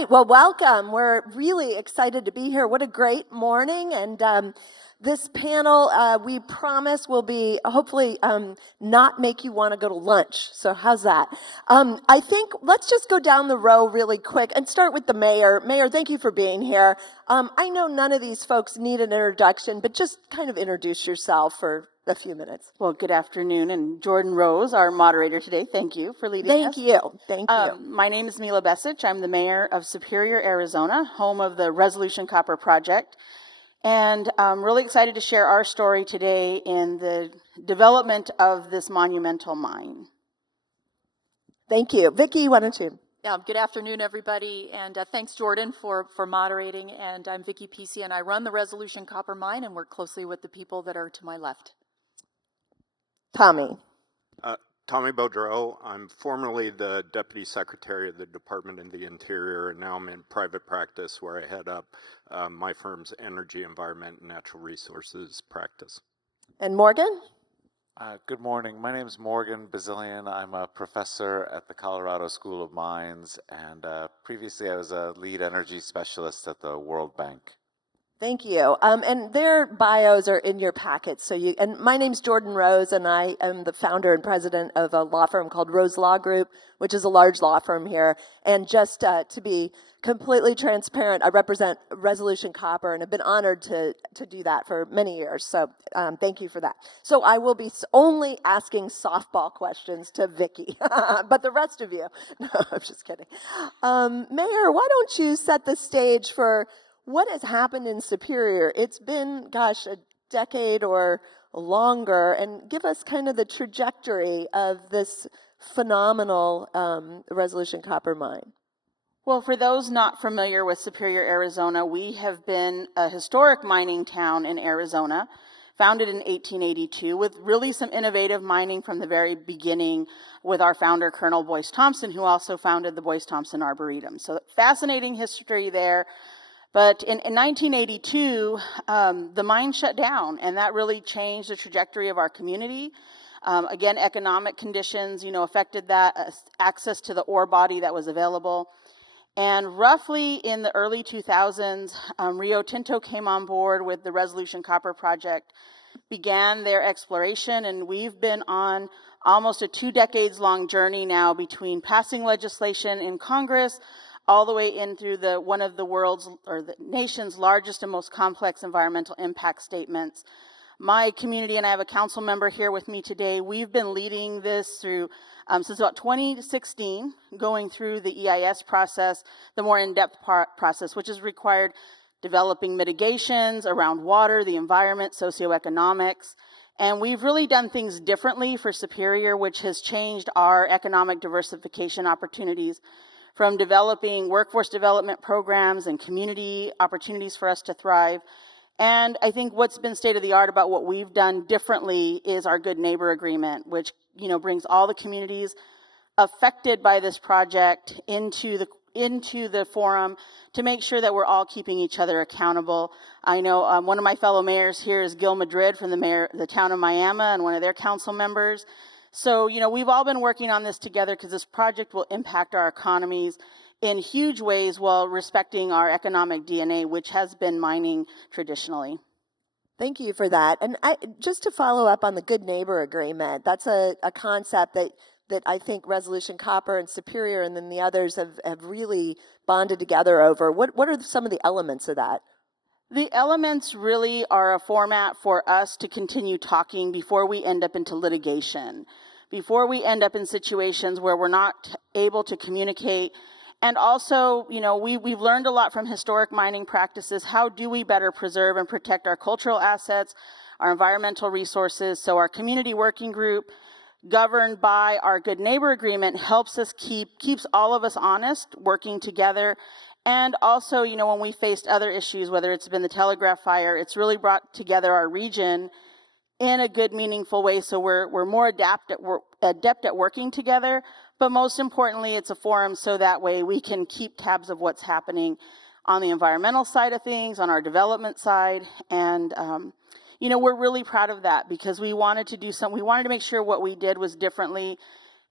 right, well, welcome. We're really excited to be here. What a great morning. And this panel, we promise, will be hopefully not make you want to go to lunch. So how's that? I think let's just go down the row really quick and start with the mayor. Mayor, thank you for being here. I know none of these folks need an introduction, but just kind of introduce yourself for a few minutes. Well, good afternoon, and Jordan Rose, our moderator today, thank you for leading us. Thank you. My name is Mila Besich. I'm the mayor of Superior, Arizona, home of the Resolution Copper Project, and I'm really excited to share our story today in the development of this monumental mine. Thank you. Vicki, why don't you? Yeah, good afternoon, everybody, and thanks, Jordan, for moderating. And I'm Vicki Peacey, and I run the Resolution Copper Mine and work closely with the people that are to my left. Tommy. Tommy Beaudreau. I'm formerly the Deputy Secretary of the Department of the Interior, and now I'm in private practice where I head up my firm's energy, environment, and natural resources practice. And Morgan? Good morning. My name is Morgan Bazillion. I'm a professor at the Colorado School of Mines, and previously I was a lead energy specialist at the World Bank. Thank you. And their bios are in your packets. And my name's Jordan Rose, and I am the founder and president of a law firm called Rose Law Group, which is a large law firm here. And just to be completely transparent, I represent Resolution Copper, and have been honored to do that for many years. So thank you for that. So I will be only asking softball questions to Vicki, but the rest of you, no, I'm just kidding. Mayor, why don't you set the stage for what has happened in Superior? It's been, gosh, a decade or longer, and give us kind of the trajectory of this phenomenal Resolution Copper mine. Well, for those not familiar with Superior, Arizona, we have been a historic mining town in Arizona, founded in 1882, with really some innovative mining from the very beginning with our founder, Colonel Boyce Thompson, who also founded the Boyce Thompson Arboretum. So fascinating history there. But in 1982, the mine shut down, and that really changed the trajectory of our community. Again, economic conditions, affected that, access to the ore body that was available. And roughly in the early 2000s, Rio Tinto came on board with the Resolution Copper Project, began their exploration, and we've been on almost a 2 decades long journey now between passing legislation in Congress, all the way in through one of the world's or the nation's largest and most complex environmental impact statements. My community, and I have a council member here with me today, we've been leading this through since about 2016, going through the EIS process, the more in-depth process, which has required developing mitigations around water, the environment, socioeconomics. And we've really done things differently for Superior, which has changed our economic diversification opportunities, from developing workforce development programs and community opportunities for us to thrive. And I think what's been state of the art about what we've done differently is our Good Neighbor Agreement, which brings all the communities affected by this project into the forum to make sure that we're all keeping each other accountable. I know one of my fellow mayors here is Gil Madrid from the town of Miami, and one of their council members. So, we've all been working on this together because this project will impact our economies in huge ways while respecting our economic DNA, which has been mining traditionally. Thank you for that. And just to follow up on the Good Neighbor Agreement, that's a concept that I think Resolution Copper and Superior and then the others have really bonded together over. What are some of the elements of that? The elements really are a format for us to continue talking before we end up into litigation, before we end up in situations where we're not able to communicate. And also, we've learned a lot from historic mining practices. How do we better preserve and protect our cultural assets, our environmental resources? So our community working group, governed by our Good Neighbor Agreement, helps us keeps all of us honest, working together. And also, when we faced other issues, whether it's been the Telegraph fire, it's really brought together our region in a good, meaningful way. So we're more adept at working together. But most importantly, it's a forum so that way we can keep tabs of what's happening on the environmental side of things, on our development side. And, we're really proud of that because we wanted to do something. We wanted to make sure what we did was differently,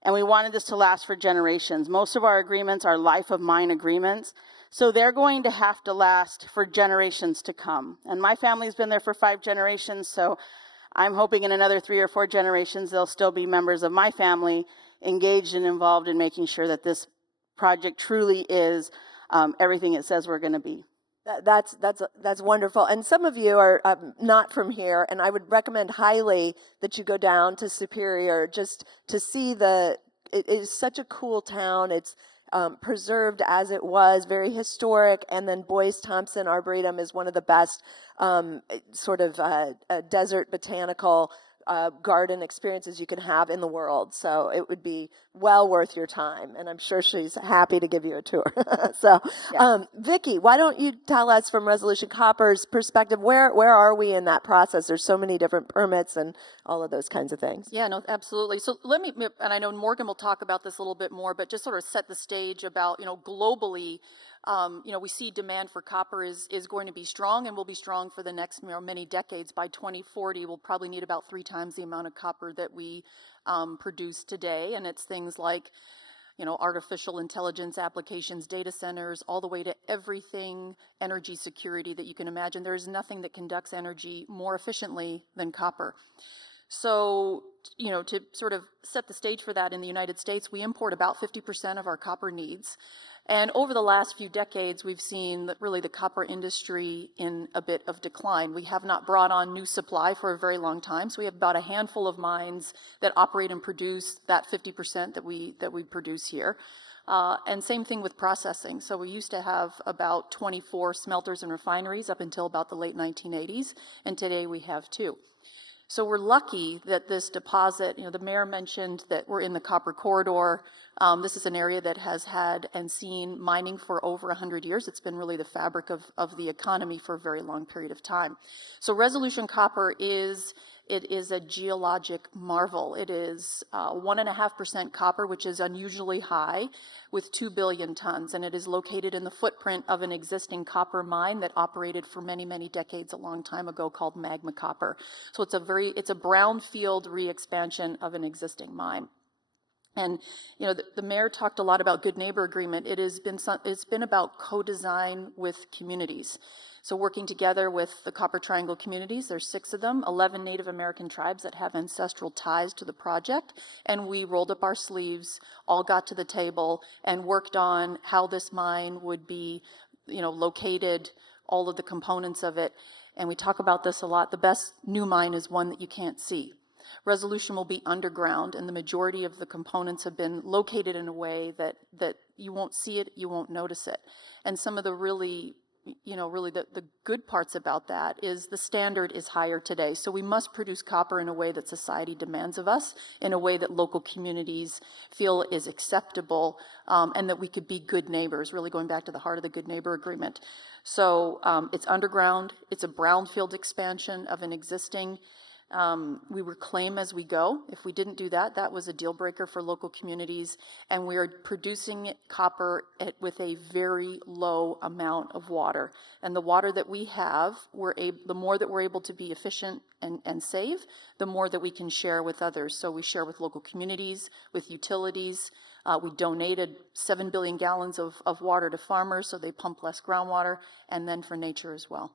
and we wanted this to last for generations. Most of our agreements are life of mine agreements. So they're going to have to last for generations to come. And my family's been there for 5 generations, so I'm hoping in another 3 or 4 generations, there'll still be members of my family engaged and involved in making sure that this project truly is everything it says we're going to be. That's wonderful. And some of you are not from here, and I would recommend highly that you go down to Superior just to see it is such a cool town. It's preserved as it was, very historic. And then Boyce Thompson Arboretum is one of the best desert botanical garden experiences you can have in the world. So it would be well worth your time. And I'm sure she's happy to give you a tour. So, yes. Vicki, why don't you tell us from Resolution Copper's perspective, where are we in that process? There's so many different permits and all of those kinds of things. Yeah, no, absolutely. So let me, and I know Morgan will talk about this a little bit more, but just sort of set the stage about, globally, we see demand for copper is going to be strong and will be strong for the next many decades. By 2040, we'll probably need about 3 times the amount of copper that we produce today. And it's things like, artificial intelligence applications, data centers, all the way to everything energy security that you can imagine. There is nothing that conducts energy more efficiently than copper. So, to sort of set the stage for that, in the United States, we import about 50% of our copper needs. And over the last few decades, we've seen that really the copper industry in a bit of decline. We have not brought on new supply for a very long time. So we have about a handful of mines that operate and produce that 50% that we produce here. And same thing with processing. So we used to have about 24 smelters and refineries up until about the late 1980s. And today we have 2. So we're lucky that this deposit, the mayor mentioned that we're in the copper corridor. This is an area that has had and seen mining for over 100 years. It's been really the fabric of the economy for a very long period of time. So Resolution Copper is a geologic marvel. It is 1.5% copper, which is unusually high, with 2 billion tons. And it is located in the footprint of an existing copper mine that operated for many, many decades a long time ago called Magma Copper. So it's a brownfield re-expansion of an existing mine. And the mayor talked a lot about good neighbor agreement. It's been about co-design with communities. So working together with the Copper Triangle communities, there's 6 of them, 11 Native American tribes that have ancestral ties to the project, and we rolled up our sleeves, all got to the table, and worked on how this mine would be, located, all of the components of it. And we talk about this a lot. The best new mine is one that you can't see. Resolution will be underground, and the majority of the components have been located in a way that you won't see it, you won't notice it. And some of the really the good parts about that is the standard is higher today. So we must produce copper in a way that society demands of us, in a way that local communities feel is acceptable, and that we could be good neighbors, really going back to the heart of the good neighbor agreement. So it's underground, it's a brownfield expansion of an existing. We reclaim as we go. If we didn't do that, that was a deal breaker for local communities. And we are producing copper with a very low amount of water. And the water that we have, the more that we're able to be efficient and save, the more that we can share with others. So we share with local communities, with utilities. We donated 7 billion gallons of water to farmers so they pump less groundwater, and then for nature as well.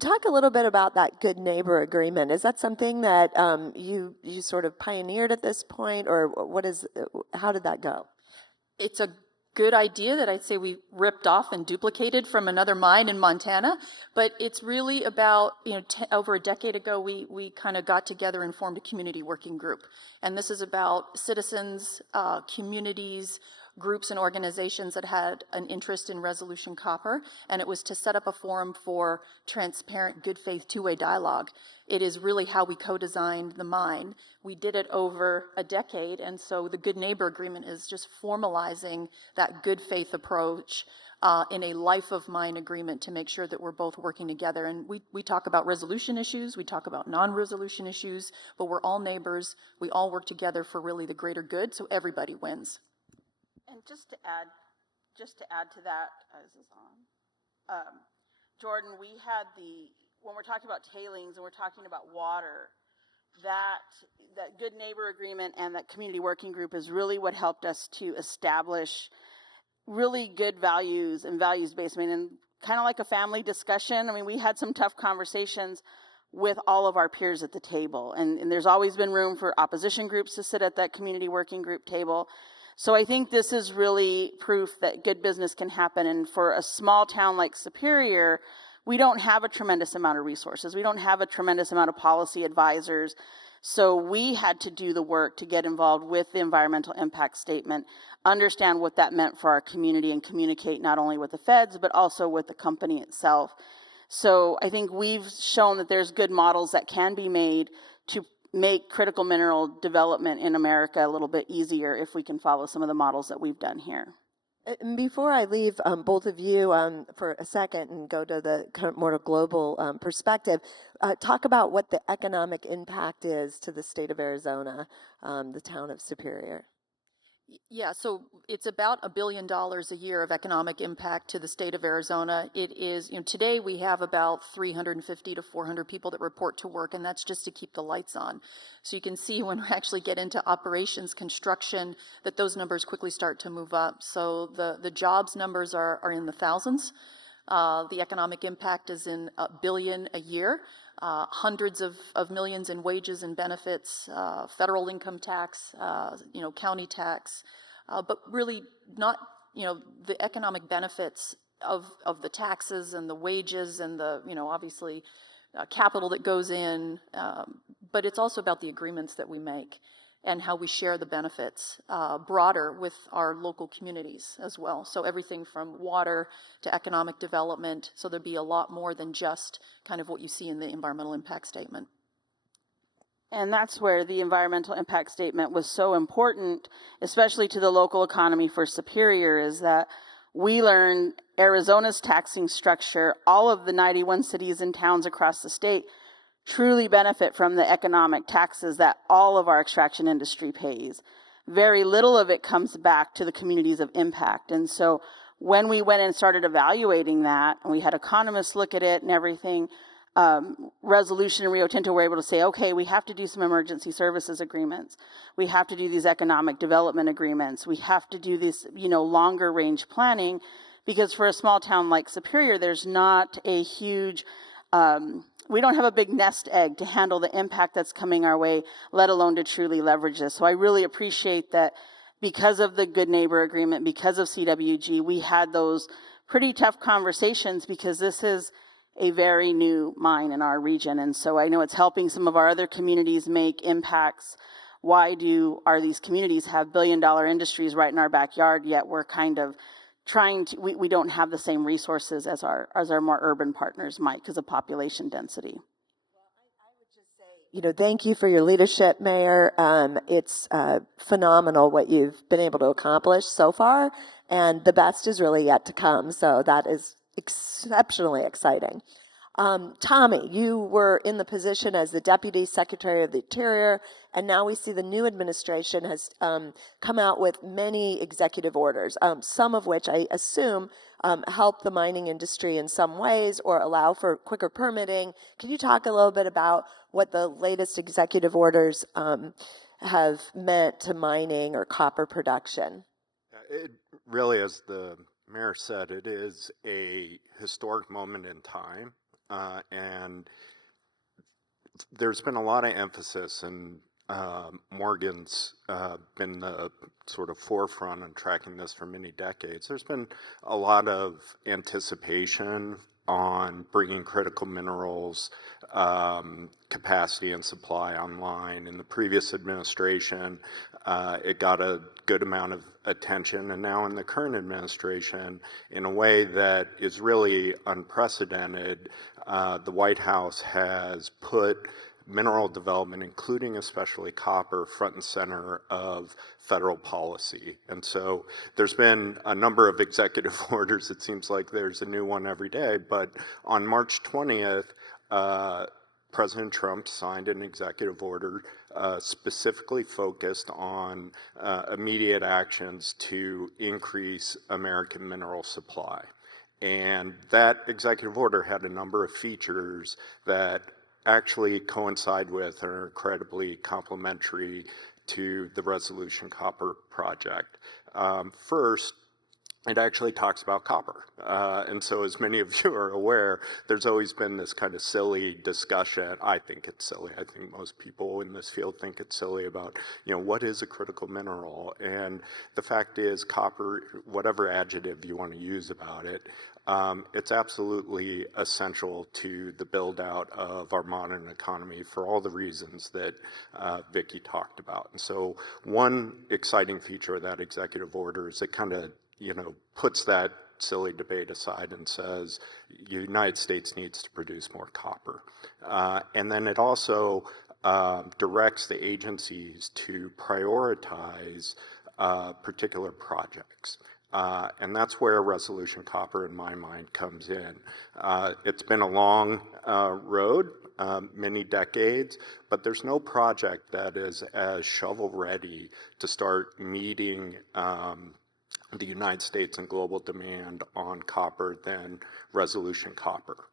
Talk a little bit about that good neighbor agreement. Is that something that you sort of pioneered at this point, or how did that go? It's a good idea that I'd say we ripped off and duplicated from another mine in Montana, but it's really about, over a decade ago, we kind of got together and formed a community working group. And this is about citizens, communities, groups and organizations that had an interest in Resolution Copper, and it was to set up a forum for transparent, good faith, two-way dialogue. It is really how we co-designed the mine. We did it over a decade, and so the Good Neighbor Agreement is just formalizing that good faith approach in a life of mine agreement to make sure that we're both working together. And we talk about resolution issues, we talk about non-resolution issues, but we're all neighbors. We all work together for really the greater good, so everybody wins. And just to add to that, is this on? Jordan, when we're talking about tailings and we're talking about water, that Good Neighbor Agreement and that community working group is really what helped us to establish really good values and values-based, and kind of like a family discussion. I mean, we had some tough conversations with all of our peers at the table, and there's always been room for opposition groups to sit at that community working group table. So I think this is really proof that good business can happen, and for a small town like Superior, we don't have a tremendous amount of resources. We don't have a tremendous amount of policy advisors. So we had to do the work to get involved with the environmental impact statement, understand what that meant for our community, and communicate not only with the feds, but also with the company itself. So I think we've shown that there's good models that can be made to make critical mineral development in America a little bit easier if we can follow some of the models that we've done here. And before I leave both of you for a second and go to the kind of more global perspective, talk about what the economic impact is to the state of Arizona, the town of Superior. Yeah, so it's about $1 billion a year of economic impact to the state of Arizona. It is, today we have about 350 to 400 people that report to work, and that's just to keep the lights on. So you can see when we actually get into operations, construction, that those numbers quickly start to move up. So the jobs numbers are in the thousands. The economic impact is in $1 billion a year. Hundreds of millions in wages and benefits, federal income tax, county tax, but really not, the economic benefits of the taxes and the wages and the, obviously capital that goes in, but it's also about the agreements that we make and how we share the benefits broader with our local communities as well. So everything from water to economic development. So there'd be a lot more than just kind of what you see in the environmental impact statement. And that's where the environmental impact statement was so important, especially to the local economy for Superior, is that we learned Arizona's taxing structure, all of the 91 cities and towns across the state truly benefit from the economic taxes that all of our extraction industry pays. Very little of it comes back to the communities of impact. And so when we went and started evaluating that, and we had economists look at it and everything, Resolution and Rio Tinto were able to say, okay, we have to do some emergency services agreements. We have to do these economic development agreements. We have to do this, longer range planning, because for a small town like Superior, there's not a huge, we don't have a big nest egg to handle the impact that's coming our way, let alone to truly leverage this. So I really appreciate that because of the Good Neighbor Agreement, because of CWG, we had those pretty tough conversations, because this is a very new mine in our region. And so I know it's helping some of our other communities make impacts. Why are these communities have billion-dollar industries right in our backyard, yet we're kind of trying to, we don't have the same resources as our more urban partners might because of population density. Thank you for your leadership, Mayor. It's phenomenal what you've been able to accomplish so far, and the best is really yet to come. So that is exceptionally exciting. Tommy, you were in the position as the Deputy Secretary of the Interior, and now we see the new administration has come out with many executive orders, some of which I assume help the mining industry in some ways or allow for quicker permitting. Can you talk a little bit about what the latest executive orders have meant to mining or copper production? It really, as the Mayor said, it is a historic moment in time. And there's been a lot of emphasis, and Morgan's been the sort of forefront on tracking this for many decades. There's been a lot of anticipation on bringing critical minerals capacity and supply online. In the previous administration, it got a good amount of attention, and now in the current administration, in a way that is really unprecedented, the White House has put mineral development, including especially copper, front and center of federal policy. And so there's been a number of executive orders. It seems like there's a new one every day, but on March 20th, President Trump signed an executive order specifically focused on immediate actions to increase American mineral supply. And that executive order had a number of features that actually coincide with and are incredibly complementary to the Resolution Copper project. First, it actually talks about copper. And so as many of you are aware, there's always been this kind of silly discussion. I think it's silly. I think most people in this field think it's silly about, what is a critical mineral? And the fact is copper, whatever adjective you want to use about it, it's absolutely essential to the build out of our modern economy for all the reasons that Vicki talked about. And so one exciting feature of that executive order is it kind of puts that silly debate aside and says the United States needs to produce more copper. And then it also directs the agencies to prioritize particular projects. And that's where Resolution Copper, in my mind, comes in. It's been a long road, many decades, but there's no project that is as shovel-ready to start meeting the United States and global demand on copper than Resolution Copper.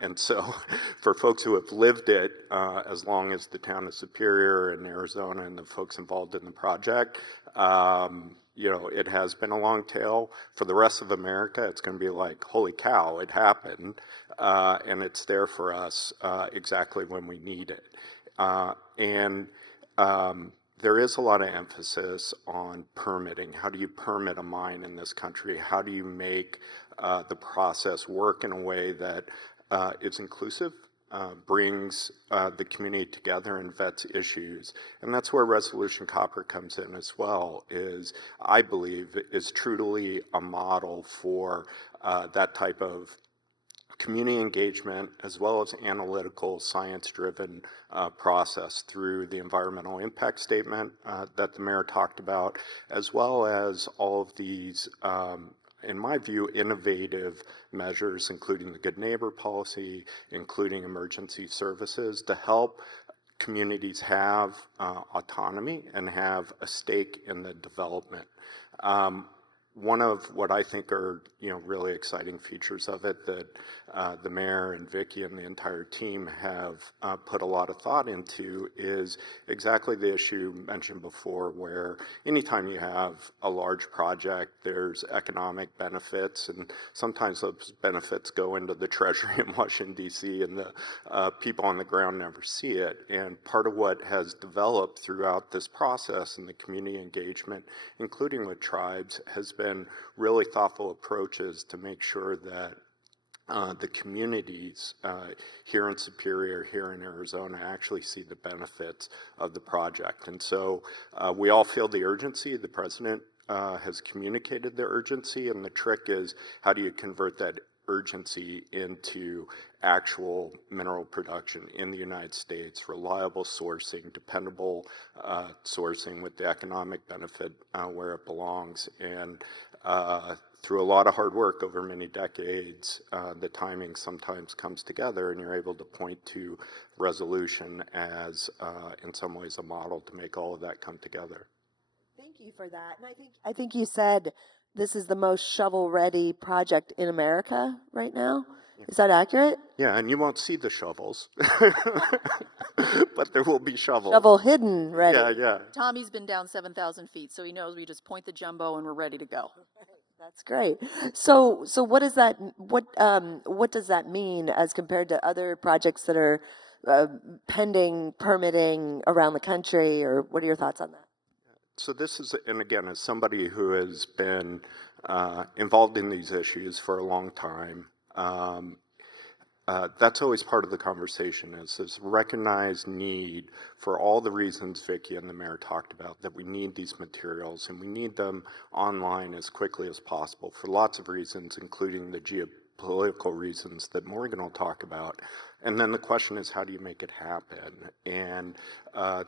And so for folks who have lived it as long as the town of Superior and Arizona and the folks involved in the project, it has been a long tail. For the rest of America, it's going to be like, holy cow, it happened. And it's there for us exactly when we need it. There is a lot of emphasis on permitting. How do you permit a mine in this country? How do you make the process work in a way that is inclusive, brings the community together and vets issues? And that's where Resolution Copper comes in as well, I believe, is truly a model for that type of community engagement, as well as analytical, science-driven process through the environmental impact statement that the mayor talked about, as well as all of these, in my view, innovative measures, including the Good Neighbor policy, including emergency services, to help communities have autonomy and have a stake in the development. One of what I think are really exciting features of it that the mayor and Vicki and the entire team have put a lot of thought into is exactly the issue mentioned before, where anytime you have a large project, there's economic benefits, and sometimes those benefits go into the Treasury in Washington, D.C., and the people on the ground never see it. And part of what has developed throughout this process and the community engagement, including with tribes, has been really thoughtful approaches to make sure that the communities here in Superior, here in Arizona, actually see the benefits of the project. And so we all feel the urgency. The president has communicated the urgency, and the trick is, how do you convert that urgency into actual mineral production in the United States, reliable sourcing, dependable sourcing with the economic benefit where it belongs. And through a lot of hard work over many decades, the timing sometimes comes together, and you're able to point to resolution as, in some ways, a model to make all of that come together. Thank you for that. And I think you said this is the most shovel-ready project in America right now. Is that accurate? Yeah, and you won't see the shovels, but there will be shovels. Shovel hidden ready. Yeah. Tommy's been down 7,000 feet, so he knows we just point the jumbo and we're ready to go. That's great. So what does that what does that mean as compared to other projects that are pending permitting around the country, or what are your thoughts on that? So this is, and again, as somebody who has been involved in these issues for a long time, that's always part of the conversation, is this recognized need for all the reasons Vicki and the mayor talked about, that we need these materials, and we need them online as quickly as possible for lots of reasons, including the geopolitical reasons that Morgan will talk about. And then the question is, how do you make it happen? And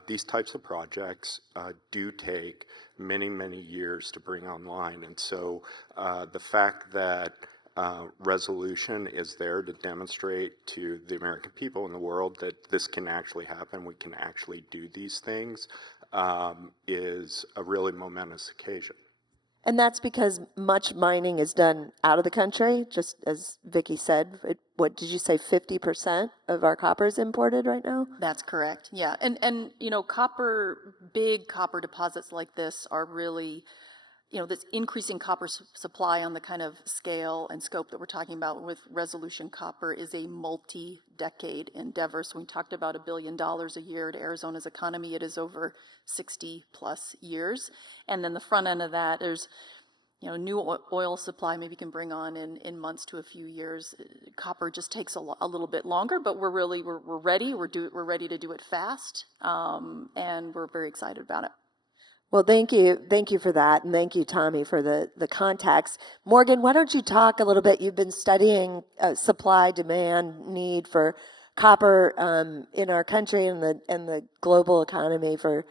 these types of projects do take many, many years to bring online. And so the fact that resolution is there to demonstrate to the American people and the world that this can actually happen, we can actually do these things, is a really momentous occasion. And that's because much mining is done out of the country, just as Vicki said. What did you say, 50% of our copper is imported right now? That's correct, yeah. And big copper deposits like this are really, this increasing copper supply on the kind of scale and scope that we're talking about with resolution copper is a multi-decade endeavor. So we talked about $1 billion a year to Arizona's economy. It is over 60 plus years. And then the front end of that, there's new oil supply maybe can bring on in months to a few years. Copper just takes a little bit longer, but we're ready. We're ready to do it fast, and we're very excited about it. Well, thank you for that, and thank you, Tommy, for the context. Morgan, why don't you talk a little bit? You've been studying supply, demand, need for copper in our country and the global economy for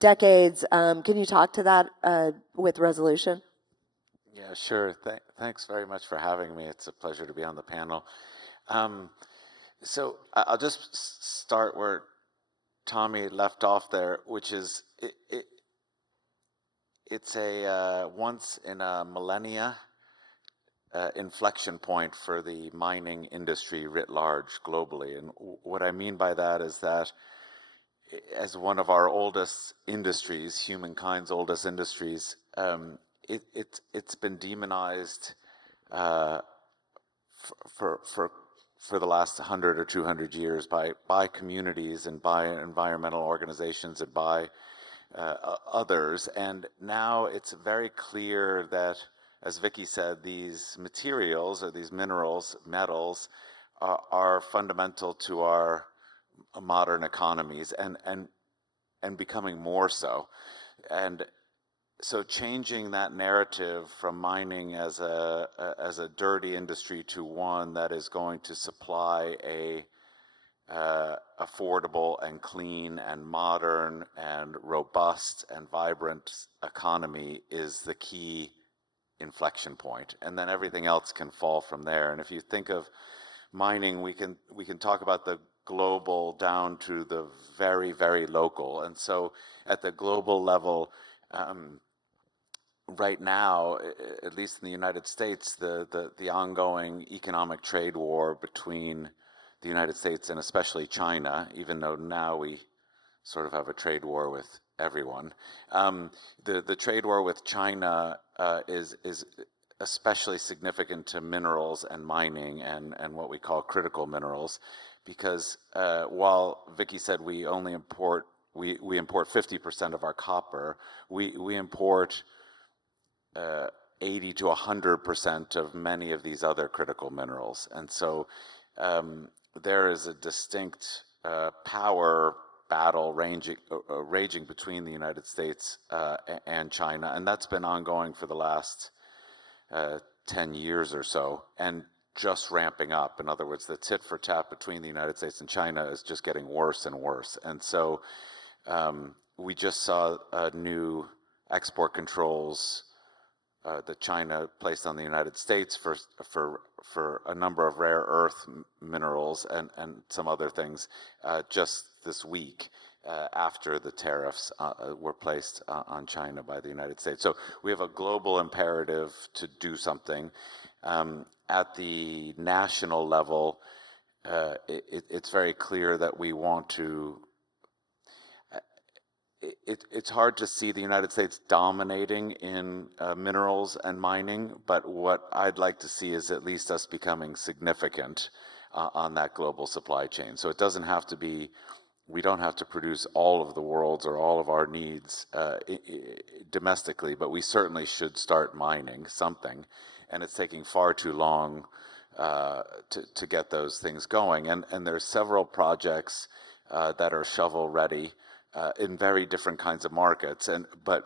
decades. Can you talk to that with resolution? Yeah, sure. Thanks very much for having me. It's a pleasure to be on the panel. So I'll just start where Tommy left off there, which is it's a once in a millennia inflection point for the mining industry writ large globally. And what I mean by that is that as one of our oldest industries, humankind's oldest industries, it's been demonized for the last 100 or 200 years by communities and by environmental organizations and by others. And now it's very clear that, as Vicky said, these materials or these minerals, metals, are fundamental to our modern economies and becoming more so. And so changing that narrative from mining as a dirty industry to one that is going to supply a affordable and clean and modern and robust and vibrant economy is the key inflection point, and then everything else can fall from there. And if you think of mining, we can talk about the global down to the very, very local. And so at the global level, right now, at least in the United States, the ongoing economic trade war between the United States and especially China, even though now we sort of have a trade war with everyone. The trade war with China is especially significant to minerals and mining and what we call critical minerals, because while Vicky said we import 50% of our copper, we import 80 to 100% of many of these other critical minerals. And so there is a distinct power battle raging between the United States and China, and that's been ongoing for the last 10 years or so, and just ramping up. In other words, the tit for tat between the United States and China is just getting worse and worse. And so we just saw new export controls that China placed on the United States for a number of rare earth minerals and some other things just this week after the tariffs were placed on China by the United States. So we have a global imperative to do something. At the national level, it's very clear that we want to. It's hard to see the United States dominating in minerals and mining, but what I'd like to see is at least us becoming significant on that global supply chain. So it doesn't have to be, we don't have to produce all of the world's or all of our needs domestically, but we certainly should start mining something, and it's taking far too long to get those things going. And there's several projects that are shovel ready in very different kinds of markets, but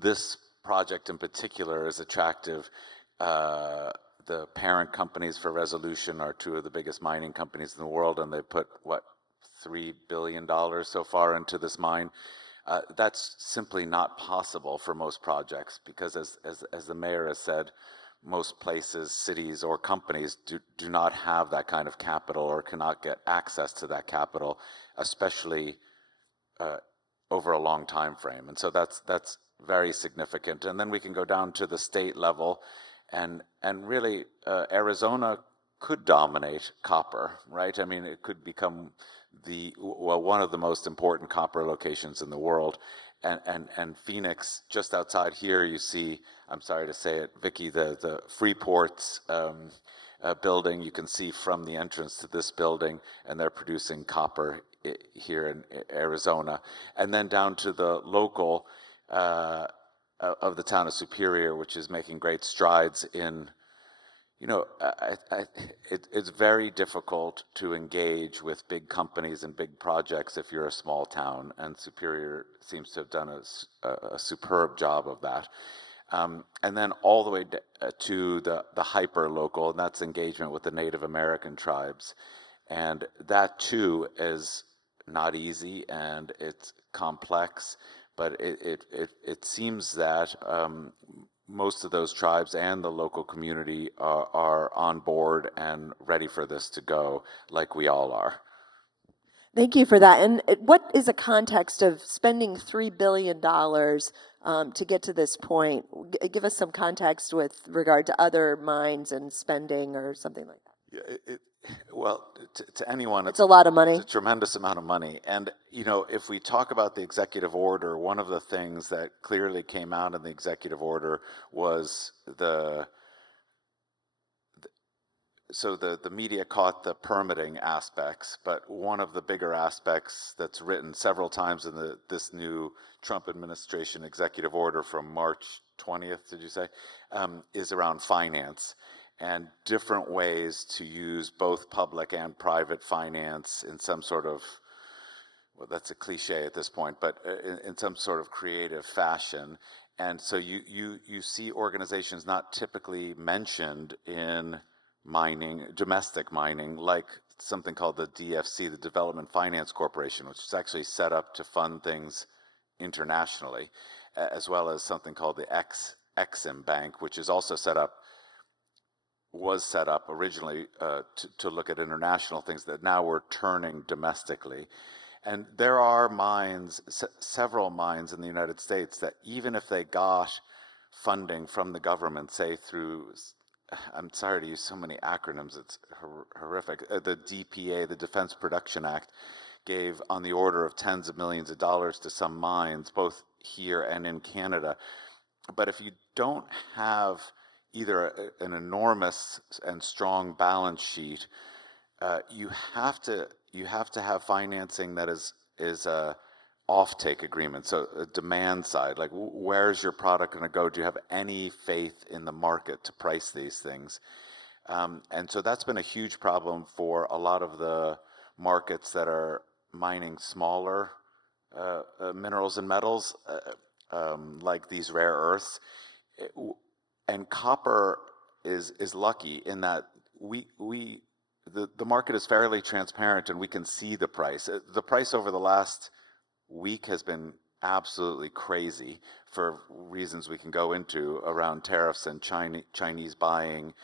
this project in particular is attractive. The parent companies for Resolution are two of the biggest mining companies in the world, and they put $3 billion so far into this mine. That's simply not possible for most projects because, as the mayor has said, most places, cities, or companies do not have that kind of capital or cannot get access to that capital, especially over a long time frame. And so that's very significant. And then we can go down to the state level, and really Arizona could dominate copper, right? I mean, it could become one of the most important copper locations in the world. And Phoenix, just outside here, you see, I'm sorry to say it, Vicky, the Freeport's building, you can see from the entrance to this building, and they're producing copper here in Arizona. And then down to the local of the town of Superior, which is making great strides in, you know, it's very difficult to engage with big companies and big projects if you're a small town, and Superior seems to have done a superb job of that. And then all the way to the hyper local, and that's engagement with the Native American tribes. And that too is not easy, and it's complex, but it seems that most of those tribes and the local community are on board and ready for this to go, like we all are. Thank you for that. And what is a context of spending $3 billion to get to this point? Give us some context with regard to other mines and spending or something like that. Yeah, well, to anyone, it's a lot of money. It's a tremendous amount of money. And, you know, if we talk about the executive order, one of the things that clearly came out in the executive order was the media caught the permitting aspects, but one of the bigger aspects that's written several times in this new Trump administration executive order from March 20th, did you say, is around finance and different ways to use both public and private finance in some sort of, well, that's a cliche at this point, but in some sort of creative fashion. And so you see organizations not typically mentioned in mining, domestic mining, like something called the DFC, the Development Finance Corporation, which is actually set up to fund things internationally, as well as something called the Exim Bank, which is also was set up originally to look at international things that now we're turning domestically. And there are mines, several mines in the United States that even if they got funding from the government, say through, I'm sorry to use so many acronyms, it's horrific, the DPA, the Defense Production Act, gave on the order of tens of millions of dollars to some mines, both here and in Canada. But if you don't have either an enormous and strong balance sheet, you have to have financing that is a offtake agreement, so a demand side, like where's your product going to go? Do you have any faith in the market to price these things? And so that's been a huge problem for a lot of the markets that are mining smaller minerals and metals, like these rare earths. And copper is lucky in that the market is fairly transparent and we can see the price. The price over the last week has been absolutely crazy for reasons we can go into around tariffs and Chinese buying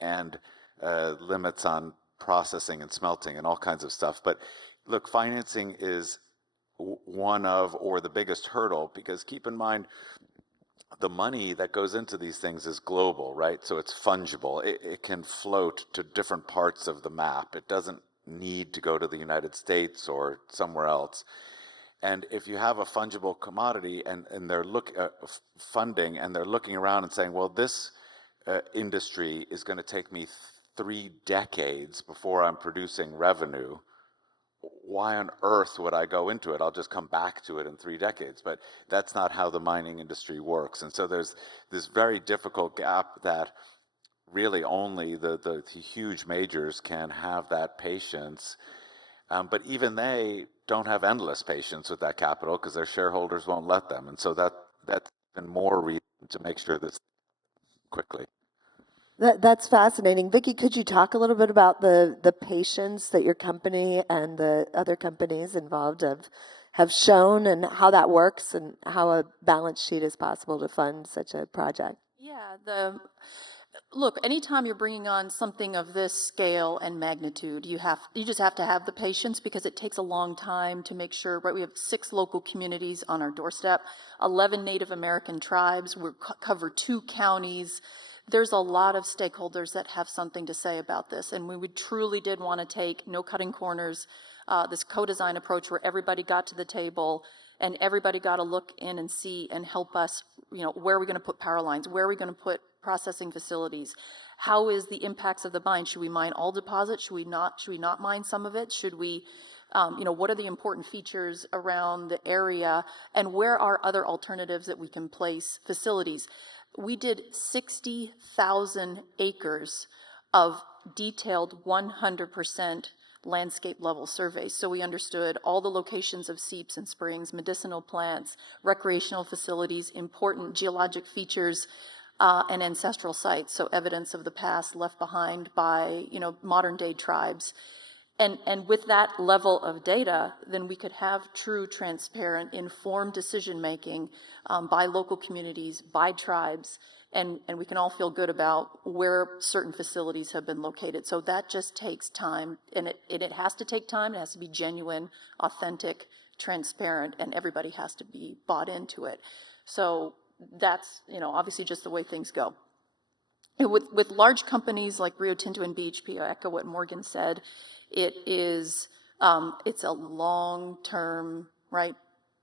and limits on processing and smelting and all kinds of stuff. But look, financing is one of, or the biggest hurdle, because keep in mind, the money that goes into these things is global, right? So it's fungible. It can float to different parts of the map. It doesn't need to go to the United States or somewhere else. And if you have a fungible commodity and they're funding and they're looking around and saying, well, this industry is going to take me 3 decades before I'm producing revenue, why on earth would I go into it? I'll just come back to it in 3 decades. But that's not how the mining industry works. And so there's this very difficult gap that really only the huge majors can have that patience. But even they don't have endless patience with that capital because their shareholders won't let them. And so that's even more reason to make sure this quickly. That's fascinating. Vicki, could you talk a little bit about the patience that your company and the other companies involved have shown and how that works and how a balance sheet is possible to fund such a project? Yeah, look, anytime you're bringing on something of this scale and magnitude, you just have to have the patience because it takes a long time to make sure, right? We have 6 local communities on our doorstep, 11 Native American tribes, we cover 2 counties. There's a lot of stakeholders that have something to say about this, and we truly did want to take no cutting corners, this co-design approach where everybody got to the table and everybody got to look in and see and help us, where are we going to put power lines? Where are we going to put processing facilities? How is the impacts of the mine? Should we mine all deposits? Should we not mine some of it? Should we, what are the important features around the area, and where are other alternatives that we can place facilities? We did 60,000 acres of detailed 100% landscape level surveys. So we understood all the locations of seeps and springs, medicinal plants, recreational facilities, important geologic features, and ancestral sites. So evidence of the past left behind by, modern day tribes. And with that level of data, then we could have true, transparent, informed decision-making by local communities, by tribes, and we can all feel good about where certain facilities have been located. So that just takes time, and it has to take time. It has to be genuine, authentic, transparent, and everybody has to be bought into it. So that's, obviously just the way things go. With large companies like Rio Tinto and BHP, I echo what Morgan said. It's a long-term,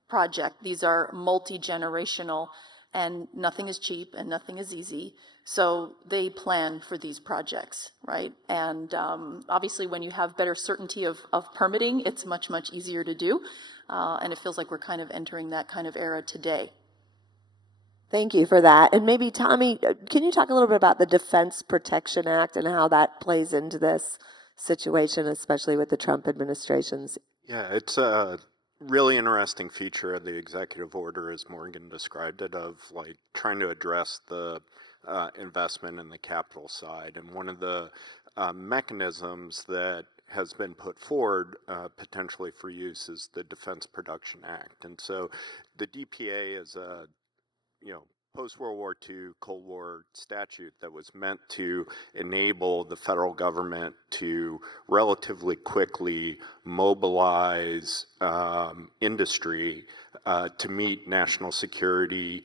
project. These are multi-generational, and nothing is cheap and nothing is easy. So they plan for these projects, right? And obviously when you have better certainty of permitting, it's much, much easier to do. And it feels like we're kind of entering that kind of era today. Thank you for that. And maybe, Tommy, can you talk a little bit about the Defense Production Act and how that plays into this situation, especially with the Trump administration's? Yeah, it's a really interesting feature of the executive order, as Morgan described it, of trying to address the investment in the capital side. And one of the mechanisms that has been put forward potentially for use is the Defense Production Act. And so the DPA is a post-World War II, Cold War statute that was meant to enable the federal government to relatively quickly mobilize industry to meet national security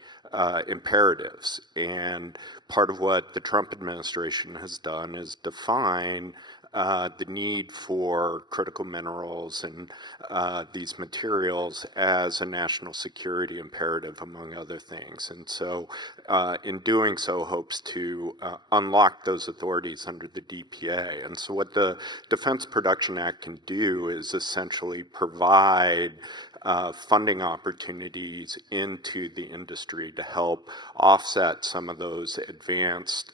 imperatives. And part of what the Trump administration has done is define the need for critical minerals and these materials as a national security imperative, among other things. And so in doing so, hopes to unlock those authorities under the DPA. And so what the Defense Production Act can do is essentially provide funding opportunities into the industry to help offset some of those advanced,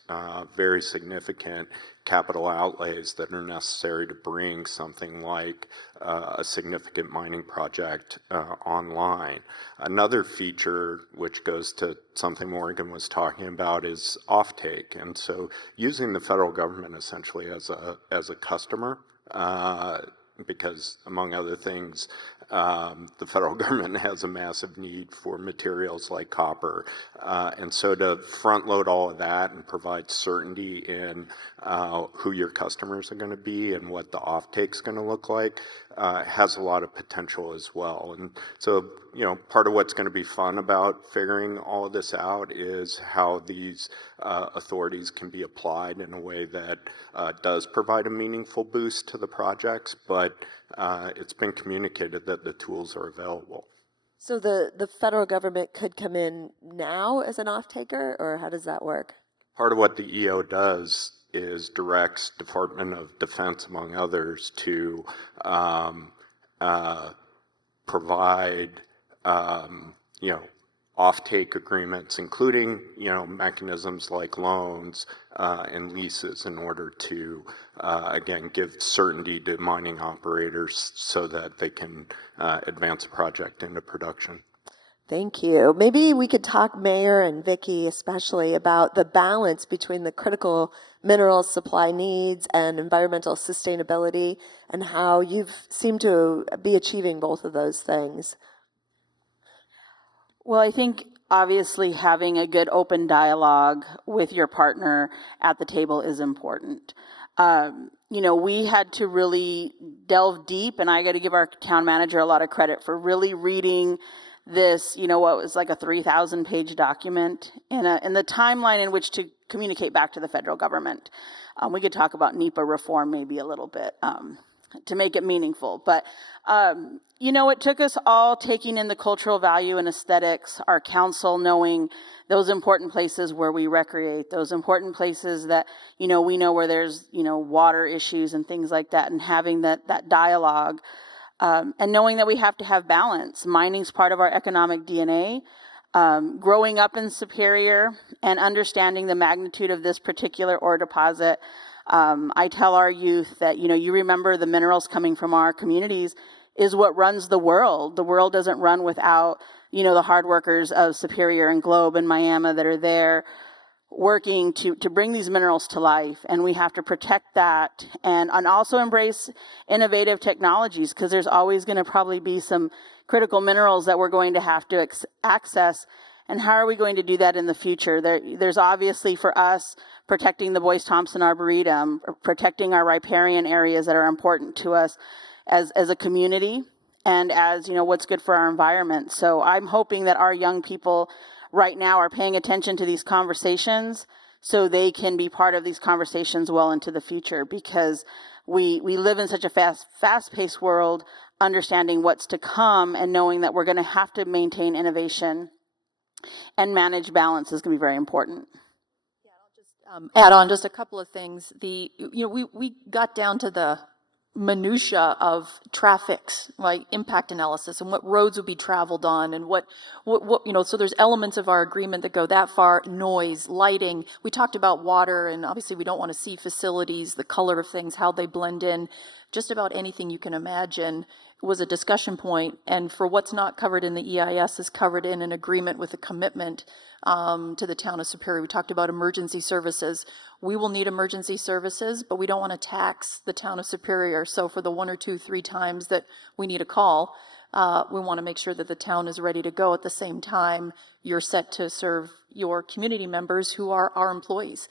very significant capital outlays that are necessary to bring something like a significant mining project online. Another feature, which goes to something Morgan was talking about, is offtake. And so using the federal government essentially as a customer, because among other things, the federal government has a massive need for materials like copper. And so to front load all of that and provide certainty in who your customers are going to be and what the offtake is going to look like has a lot of potential as well. And so, part of what's going to be fun about figuring all of this out is how these authorities can be applied in a way that does provide a meaningful boost to the projects, but it's been communicated that the tools are available. So the federal government could come in now as an off-taker, or how does that work? Part of what the EO does is directs Department of Defense, among others, to provide, offtake agreements, including, mechanisms like loans and leases in order to, again, give certainty to mining operators so that they can advance a project into production. Thank you. Maybe we could talk, Mayor and Vicki especially, about the balance between the critical mineral supply needs and environmental sustainability, and how you've seemed to be achieving both of those things. Well, I think obviously having a good open dialogue with your partner at the table is important. We had to really delve deep, and I got to give our town manager a lot of credit for really reading this, what was like a 3,000-page document in the timeline in which to communicate back to the federal government. We could talk about NEPA reform maybe a little bit. to make it meaningful. But, you know, it took us all taking in the cultural value and aesthetics, our council knowing those important places where we recreate, those important places that, you know, we know where there's, you know, water issues and things like that, and having that dialogue, and knowing that we have to have balance. Mining's part of our economic DNA. Growing up in Superior and understanding the magnitude of this particular ore deposit, I tell our youth that, you know, you remember the minerals coming from our communities is what runs the world. The world doesn't run without, you know, the hard workers of Superior and Globe and Miami that are there working to bring these minerals to life. And we have to protect that and also embrace innovative technologies, because there's always going to probably be some critical minerals that we're going to have to access. And how are we going to do that in the future? There's obviously for us protecting the Boyce-Thompson Arboretum, protecting our riparian areas that are important to us as a community, and as, you know, what's good for our environment. So I'm hoping that our young people right now are paying attention to these conversations so they can be part of these conversations well into the future, because we live in such a fast-paced world. Understanding what's to come and knowing that we're going to have to maintain innovation and manage balance is going to be very important. Yeah, I'll just add on just a couple of things. We got down to the minutia of traffics, like impact analysis and what roads would be traveled on, and what so there's elements of our agreement that go that far. Noise, lighting. We talked about water, and obviously we don't want to see facilities, the color of things, how they blend in. Just about anything you can imagine was a discussion point, and for what's not covered in the EIS is covered in an agreement with a commitment to the town of Superior. We talked about emergency services. We will need emergency services, but we don't want to tax the town of Superior. So for the 1 or 2, 3 times that we need a call, we want to make sure that the town is ready to go. At the same time, you're set to serve your community members who are our employees.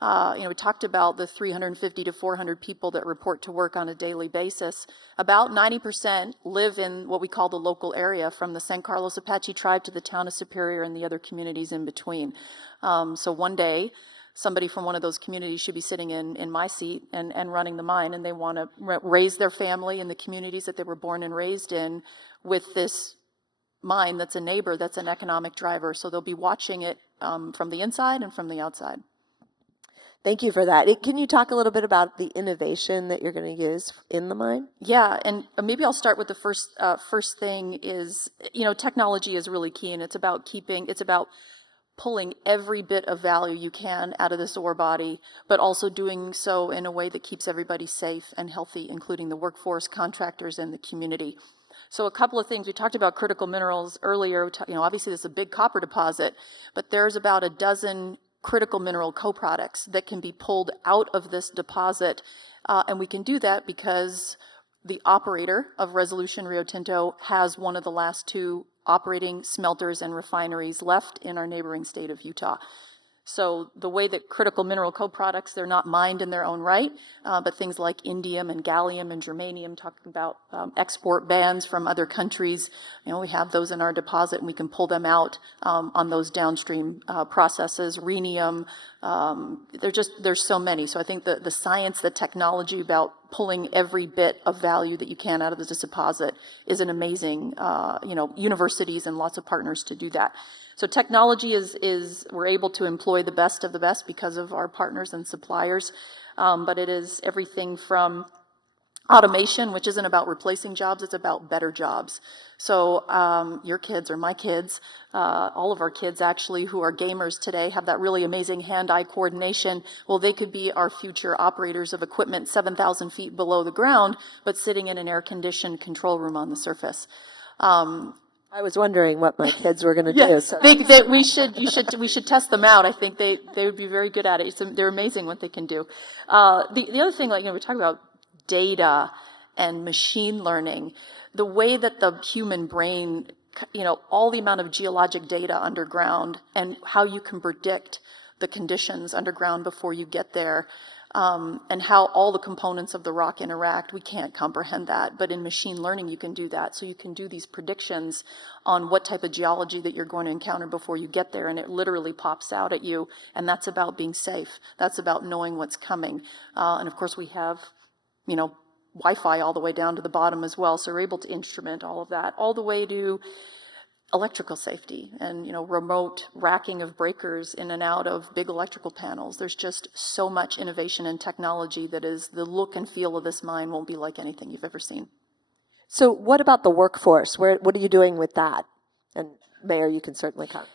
We talked about the 350 to 400 people that report to work on a daily basis. About 90% live in what we call the local area, from the San Carlos Apache tribe to the town of Superior and the other communities in between. So one day, somebody from one of those communities should be sitting in my seat and running the mine, and they want to raise their family in the communities that they were born and raised in with this mine that's a neighbor, that's an economic driver. So they'll be watching it from the inside and from the outside. Thank you for that. Can you talk a little bit about the innovation that you're going to use in the mine? Yeah, and maybe I'll start with the first thing is, technology is really key, and it's about pulling every bit of value you can out of this ore body, but also doing so in a way that keeps everybody safe and healthy, including the workforce, contractors, and the community. So a couple of things. We talked about critical minerals earlier. Obviously this is a big copper deposit, but there's about a dozen critical mineral co-products that can be pulled out of this deposit. And we can do that because the operator of Resolution Rio Tinto has one of the last 2 operating smelters and refineries left in our neighboring state of Utah. So the way that critical mineral co-products, they're not mined in their own right, but things like indium and gallium and germanium, talking about export bans from other countries, we have those in our deposit and we can pull them out on those downstream processes. Rhenium, there's so many. So I think the science, the technology about pulling every bit of value that you can out of this deposit is an amazing, universities and lots of partners to do that. So technology is we're able to employ the best of the best because of our partners and suppliers, but it is everything from automation, which isn't about replacing jobs, it's about better jobs. So your kids or my kids, all of our kids actually who are gamers today have that really amazing hand-eye coordination. Well, they could be our future operators of equipment 7,000 feet below the ground, but sitting in an air-conditioned control room on the surface. I was wondering what my kids were going to do. So. We should test them out. I think they would be very good at it. They're amazing what they can do. The other thing, we're talking about data and machine learning, the way that the human brain, all the amount of geologic data underground and how you can predict the conditions underground before you get there. And how all the components of the rock interact, we can't comprehend that. But in machine learning, you can do that. So you can do these predictions on what type of geology that you're going to encounter before you get there, and it literally pops out at you. And that's about being safe. That's about knowing what's coming. And of course, we have, Wi-Fi all the way down to the bottom as well. So we're able to instrument all of that, all the way to electrical safety and, remote racking of breakers in and out of big electrical panels. There's just so much innovation and technology that is the look and feel of this mine won't be like anything you've ever seen. So what about the workforce? What are you doing with that? And Mayor, you can certainly comment.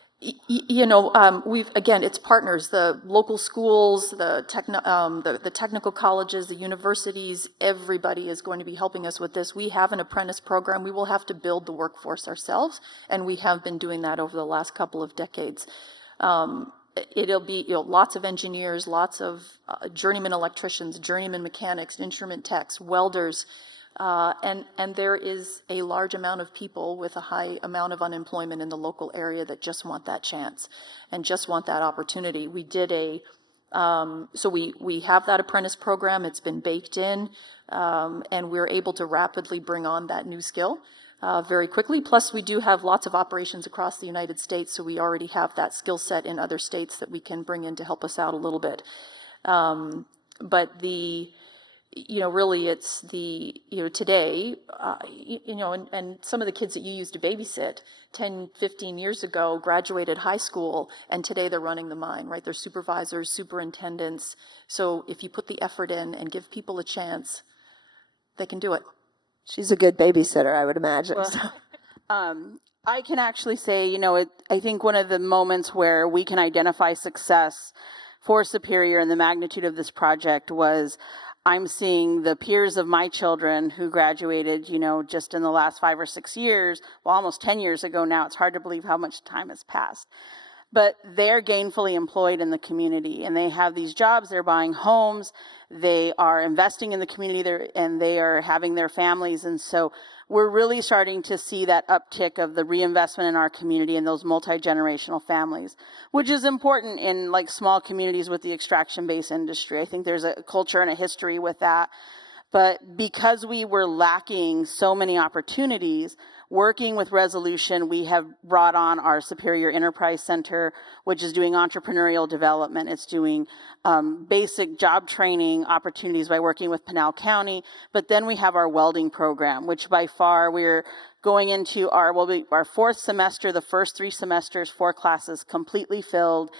It's partners, the local schools, the technical colleges, the universities, everybody is going to be helping us with this. We have an apprentice program. We will have to build the workforce ourselves, and we have been doing that over the last couple of decades. It'll be, lots of engineers, lots of journeyman electricians, journeyman mechanics, instrument techs, welders, and there is a large amount of people with a high amount of unemployment in the local area that just want that chance and just want that opportunity. We did so we have that apprentice program. It's been baked in, and we're able to rapidly bring on that new skill very quickly. Plus, we do have lots of operations across the United States, so we already have that skill set in other states that we can bring in to help us out a little bit. But really it's today, and some of the kids that you used to babysit 10, 15 years ago graduated high school, and today they're running the mine, right? They're supervisors, superintendents. So if you put the effort in and give people a chance, they can do it. She's a good babysitter, I would imagine. Well, I can actually say, I think one of the moments where we can identify success for Superior and the magnitude of this project was I'm seeing the peers of my children who graduated, just in the last 5 or 6 years, well, almost 10 years ago now. It's hard to believe how much time has passed. But they're gainfully employed in the community, and they have these jobs. They're buying homes. They are investing in the community, and they are having their families. And so we're really starting to see that uptick of the reinvestment in our community and those multi-generational families, which is important in small communities with the extraction-based industry. I think there's a culture and a history with that. But because we were lacking so many opportunities, working with Resolution, we have brought on our Superior Enterprise Center, which is doing entrepreneurial development. It's doing basic job training opportunities by working with Pinal County. But then we have our welding program, which by far we're going into our 4th semester, the first 3 semesters, 4 classes completely filled.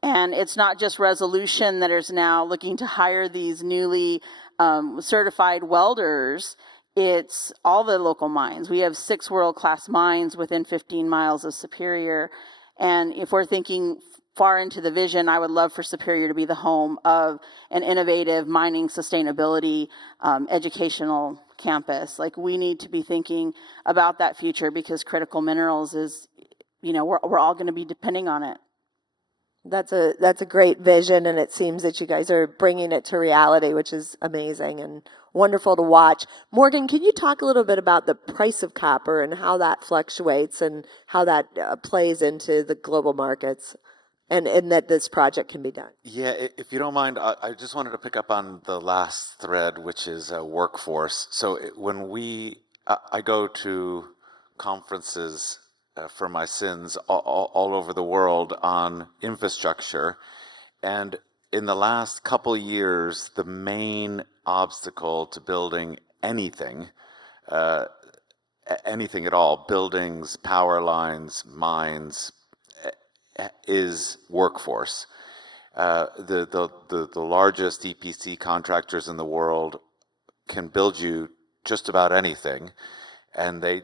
And it's not just Resolution that is now looking to hire these newly certified welders. It's all the local mines. We have 6 world-class mines within 15 miles of Superior. And if we're thinking far into the vision, I would love for Superior to be the home of an innovative mining sustainability educational campus. We need to be thinking about that future, because critical minerals is, we're all going to be depending on it. That's a great vision, and it seems that you guys are bringing it to reality, which is amazing and wonderful to watch. Morgan, can you talk a little bit about the price of copper and how that fluctuates and how that plays into the global markets, and that this project can be done? Yeah, if you don't mind, I just wanted to pick up on the last thread, which is workforce. So when I go to conferences for my sins all over the world on infrastructure, and in the last couple years, the main obstacle to building anything at all, buildings, power lines, mines, is workforce. The largest EPC contractors in the world can build you just about anything, and they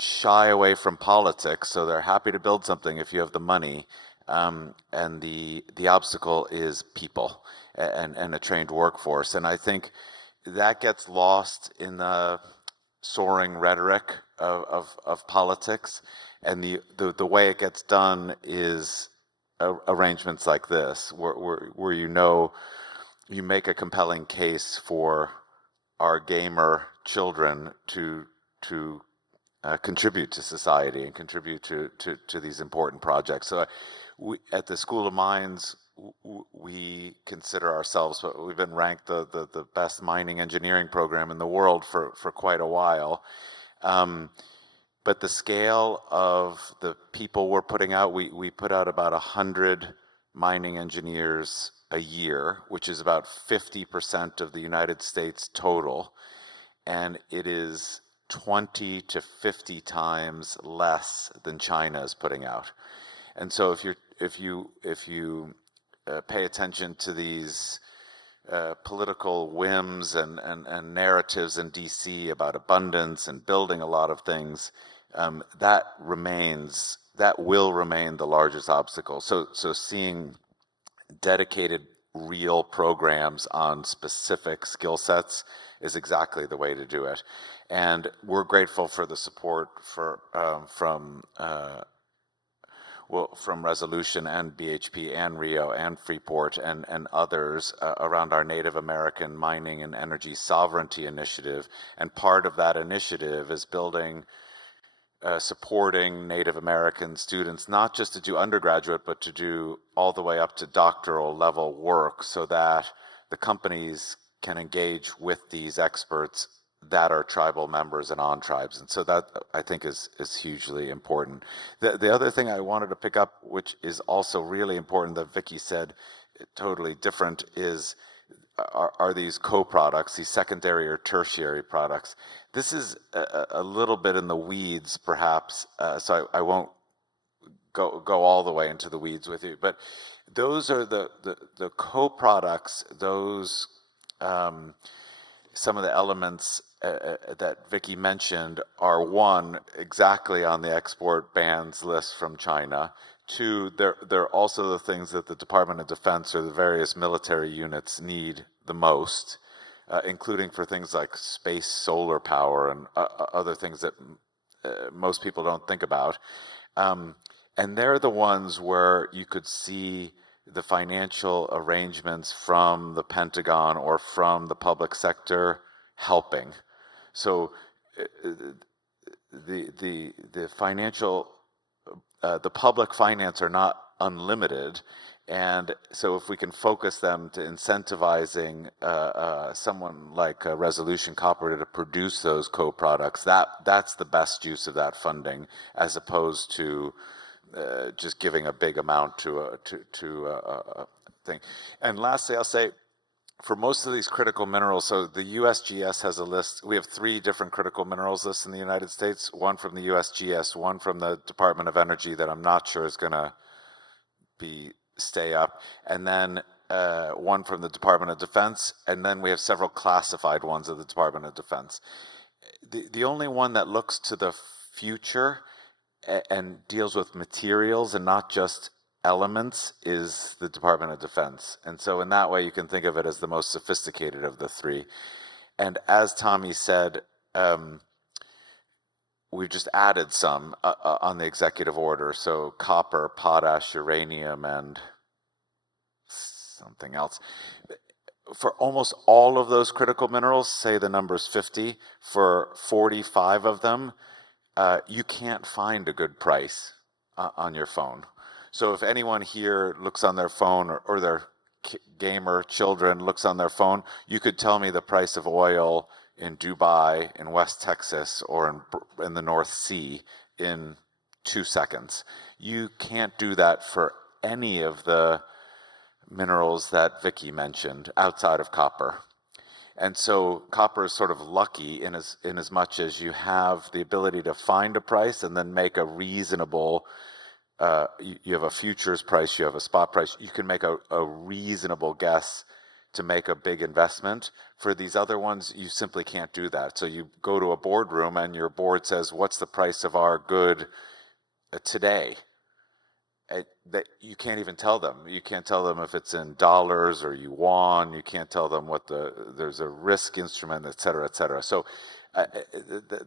shy away from politics, so they're happy to build something if you have the money. And the obstacle is people and a trained workforce. And I think that gets lost in the soaring rhetoric of politics. And the way it gets done is arrangements like this, where you make a compelling case for our gamer children to contribute to society and contribute to these important projects. So at the School of Mines, we consider ourselves, we've been ranked the best mining engineering program in the world for quite a while. But the scale of the people we're putting out, we put out about 100 mining engineers a year, which is about 50% of the United States total. and it is 20 to 50 times less than China is putting out. And so if you pay attention to these political whims and narratives in DC about abundance and building a lot of things, that will remain the largest obstacle. So seeing dedicated real programs on specific skill sets is exactly the way to do it. And we're grateful for the support from Resolution and BHP and Rio and Freeport and others around our Native American Mining and Energy Sovereignty Initiative. And part of that initiative is supporting Native American students, not just to do undergraduate, but to do all the way up to doctoral level work so that the companies can engage with these experts that are tribal members and on tribes. And so that, I think, is hugely important. The other thing I wanted to pick up, which is also really important that Vicky said, totally different, are these co-products, these secondary or tertiary products. This is a little bit in the weeds, perhaps, so I won't go all the way into the weeds with you, but those are the co-products, those some of the elements that Vicky mentioned are, one, exactly on the export bans list from China. Two, they're also the things that the Department of Defense or the various military units need the most, including for things like space solar power and other things that most people don't think about. And they're the ones where you could see the financial arrangements from the Pentagon or from the public sector helping. So the financial, the public finance are not unlimited, and so if we can focus them to incentivizing someone like Resolution Copper to produce those co-products, that's the best use of that funding, as opposed to just giving a big amount to a thing. And lastly, I'll say, for most of these critical minerals, so the USGS has a list. We have 3 different critical minerals lists in the United States, one from the USGS, one from the Department of Energy that I'm not sure is going to stay up, and then one from the Department of Defense, and then we have several classified ones of the Department of Defense. The only one that looks to the future and deals with materials and not just elements is the Department of Defense. And so in that way, you can think of it as the most sophisticated of the 3. And as Tommy said, we've just added some on the executive order. So copper, potash, uranium, and something else. For almost all of those critical minerals, say the number's 50, for 45 of them, you can't find a good price on your phone. So if anyone here looks on their phone, or their gamer children looks on their phone, you could tell me the price of oil in Dubai, in West Texas, or in the North Sea in 2 seconds. You can't do that for any of the minerals that Vicky mentioned outside of copper. And so copper is sort of lucky in as much as you have the ability to find a price and then make a reasonable, you have a futures price, you have a spot price, you can make a reasonable guess to make a big investment. For these other ones, you simply can't do that. So you go to a boardroom and your board says, what's the price of our good today? That you can't even tell them. You can't tell them if it's in dollars or yuan. You can't tell them what there's a risk instrument, et cetera, et cetera. So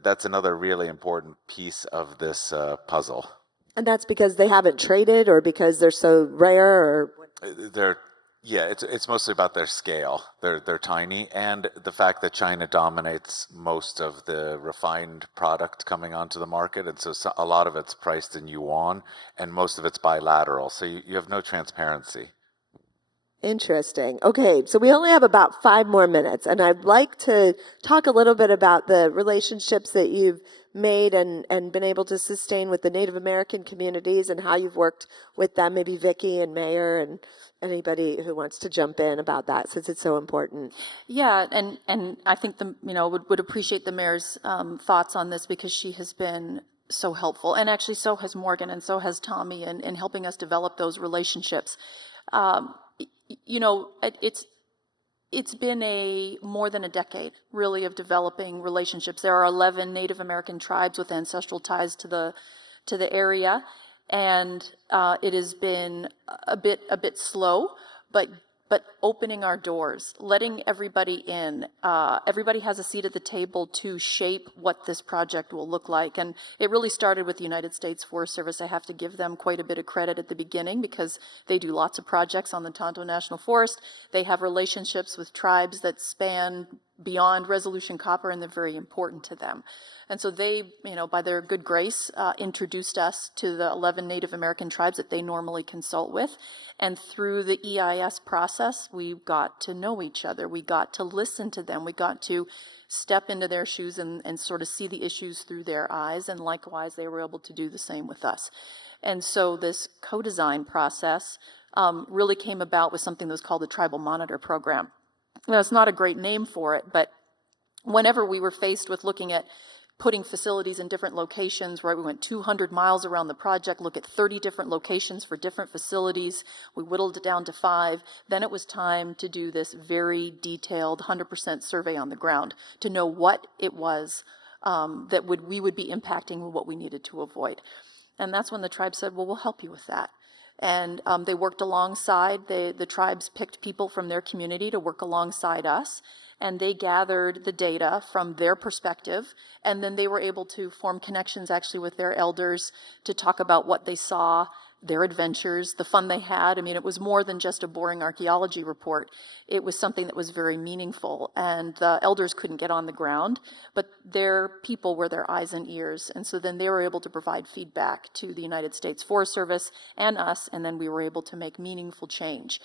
that's another really important piece of this puzzle. And that's because they haven't traded, or because they're so rare, or? It's mostly about their scale. They're tiny, and the fact that China dominates most of the refined product coming onto the market, and so a lot of it's priced in yuan, and most of it's bilateral. So you have no transparency. Interesting. Okay, so we only have about 5 more minutes, and I'd like to talk a little bit about the relationships that you've made and been able to sustain with the Native American communities and how you've worked with them, maybe Vicki and Mayor and anybody who wants to jump in about that since it's so important. Yeah, and I think would appreciate the mayor's thoughts on this because she has been so helpful, and actually so has Morgan and so has Tommy in helping us develop those relationships. It's been more than a decade, really, of developing relationships. There are 11 Native American tribes with ancestral ties to the area, and it has been a bit slow, but opening our doors, letting everybody in. Everybody has a seat at the table to shape what this project will look like. And it really started with the United States Forest Service. I have to give them quite a bit of credit at the beginning because they do lots of projects on the Tonto National Forest. They have relationships with tribes that span beyond Resolution Copper, and they're very important to them. And so they, by their good grace, introduced us to the 11 Native American tribes that they normally consult with. And through the EIS process, we got to know each other. We got to listen to them. We got to step into their shoes and sort of see the issues through their eyes. And likewise, they were able to do the same with us. And so this co-design process really came about with something that was called the Tribal Monitor Program. Now, it's not a great name for it, but whenever we were faced with looking at putting facilities in different locations, right? We went 200 miles around the project, look at 30 different locations for different facilities. We whittled it down to 5. Then it was time to do this very detailed 100% survey on the ground to know what it was that we would be impacting and what we needed to avoid. And that's when the tribe said, well, we'll help you with that. And they worked alongside, the tribes picked people from their community to work alongside us, and they gathered the data from their perspective, and then they were able to form connections actually with their elders to talk about what they saw, their adventures, the fun they had. I mean, it was more than just a boring archaeology report. It was something that was very meaningful, and the elders couldn't get on the ground, but their people were their eyes and ears, and so then they were able to provide feedback to the United States Forest Service and us, and then we were able to make meaningful change.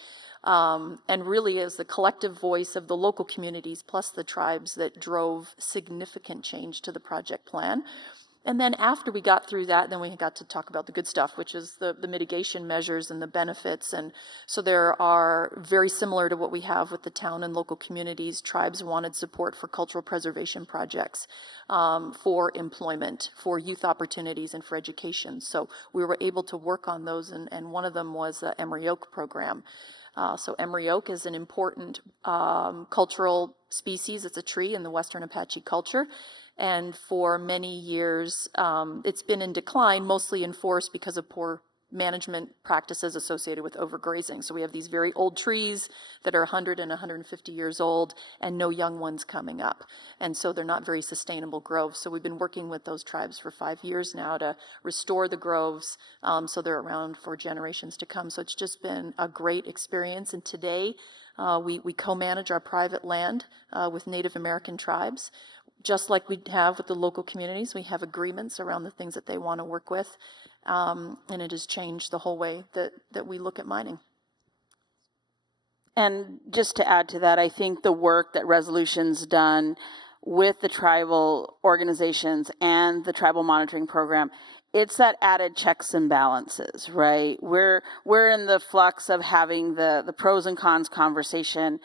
And really, it was the collective voice of the local communities plus the tribes that drove significant change to the project plan. And then after we got through that, then we got to talk about the good stuff, which is the mitigation measures and the benefits. And so there are, very similar to what we have with the town and local communities, tribes wanted support for cultural preservation projects, for employment, for youth opportunities, and for education. So we were able to work on those, and one of them was the Emery Oak program. So Emery Oak is an important cultural species. It's a tree in the Western Apache culture. And for many years, it's been in decline, mostly in forest because of poor management practices associated with overgrazing. So we have these very old trees that are 100 and 150 years old and no young ones coming up. And so they're not very sustainable groves. So we've been working with those tribes for 5 years now to restore the groves so they're around for generations to come. So it's just been a great experience. And today we co-manage our private land with Native American tribes. Just like we have with the local communities, we have agreements around the things that they want to work with. And it has changed the whole way that we look at mining. And just to add to that, I think the work that Resolution's done with the tribal organizations and the tribal monitoring program, it's that added checks and balances, right? We're in the flux of having the pros and cons conversation.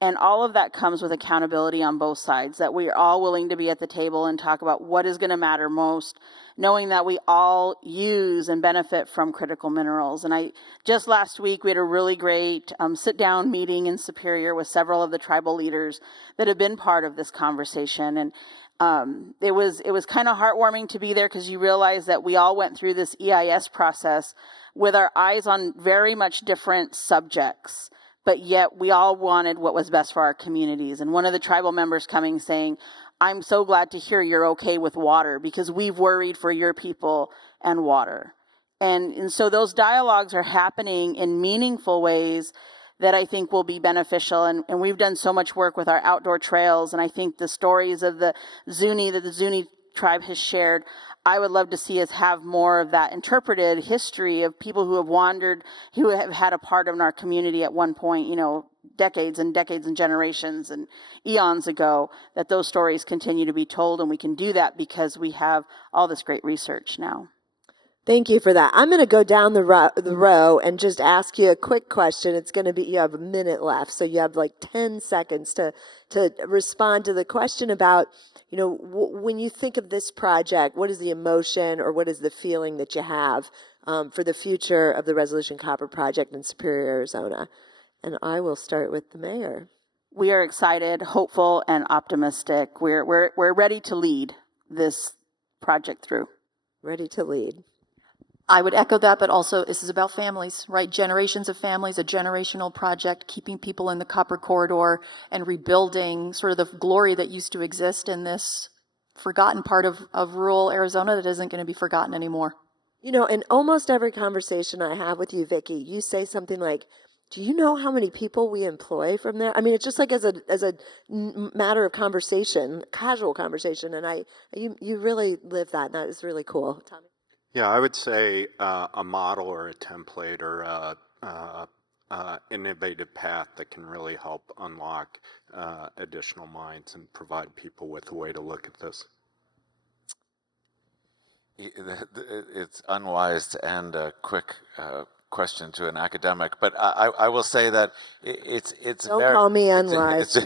And all of that comes with accountability on both sides, that we're all willing to be at the table and talk about what is going to matter most, knowing that we all use and benefit from critical minerals. And just last week, we had a really great sit-down meeting in Superior with several of the tribal leaders that have been part of this conversation. And it was kind of heartwarming to be there because you realize that we all went through this EIS process with our eyes on very much different subjects. But yet we all wanted what was best for our communities. And one of the tribal members coming saying, I'm so glad to hear you're okay with water because we've worried for your people and water. And so those dialogues are happening in meaningful ways that I think will be beneficial. And we've done so much work with our outdoor trails. And I think the stories of the Zuni that the Zuni tribe has shared, I would love to see us have more of that interpreted history of people who have wandered, who have had a part of our community at one point, you know, decades and decades and generations and eons ago, that those stories continue to be told. And we can do that because we have all this great research now. Thank you for that. I'm going to go down the row and just ask you a quick question. It's going to be, you have a minute left, so you have like 10 seconds to respond to the question about, you know, when you think of this project, what is the emotion or what is the feeling that you have for the future of the Resolution Copper Project in Superior, Arizona? And I will start with the mayor. We are excited, hopeful, and optimistic. We're ready to lead this project through. Ready to lead. I would echo that, but also this is about families, right? Generations of families, a generational project, keeping people in the copper corridor and rebuilding sort of the glory that used to exist in this forgotten part of rural Arizona that isn't going to be forgotten anymore. You know, in almost every conversation I have with you, Vicki, you say something like, do you know how many people we employ from there? I mean, it's just like as a matter of conversation, casual conversation, and you really live that, and that is really cool. Tommy? Yeah, I would say a model or a template or a innovative path that can really help unlock additional minds and provide people with a way to look at this. It's unwise to end a quick question to an academic, but I will say that it's Don't call me unwise.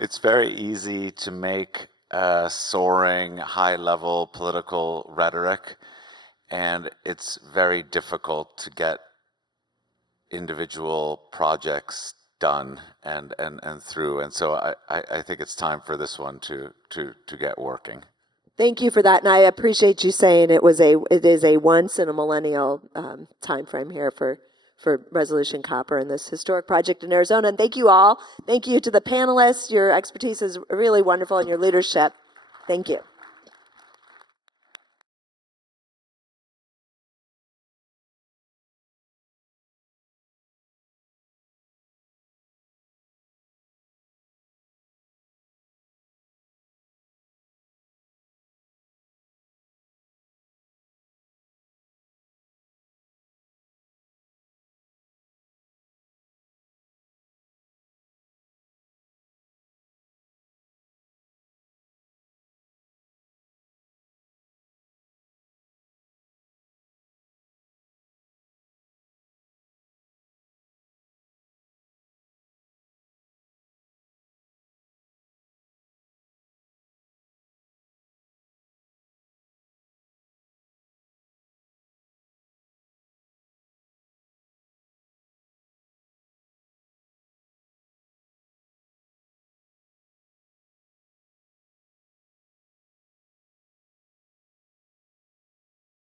It's very easy to make soaring, high-level political rhetoric, and it's very difficult to get individual projects done and through. And so I think it's time for this one to get working. Thank you for that, and I appreciate you saying it is a once in a millennial time frame here for Resolution Copper and this historic project in Arizona. And thank you all. Thank you to the panelists. Your expertise is really wonderful, and your leadership. Thank you.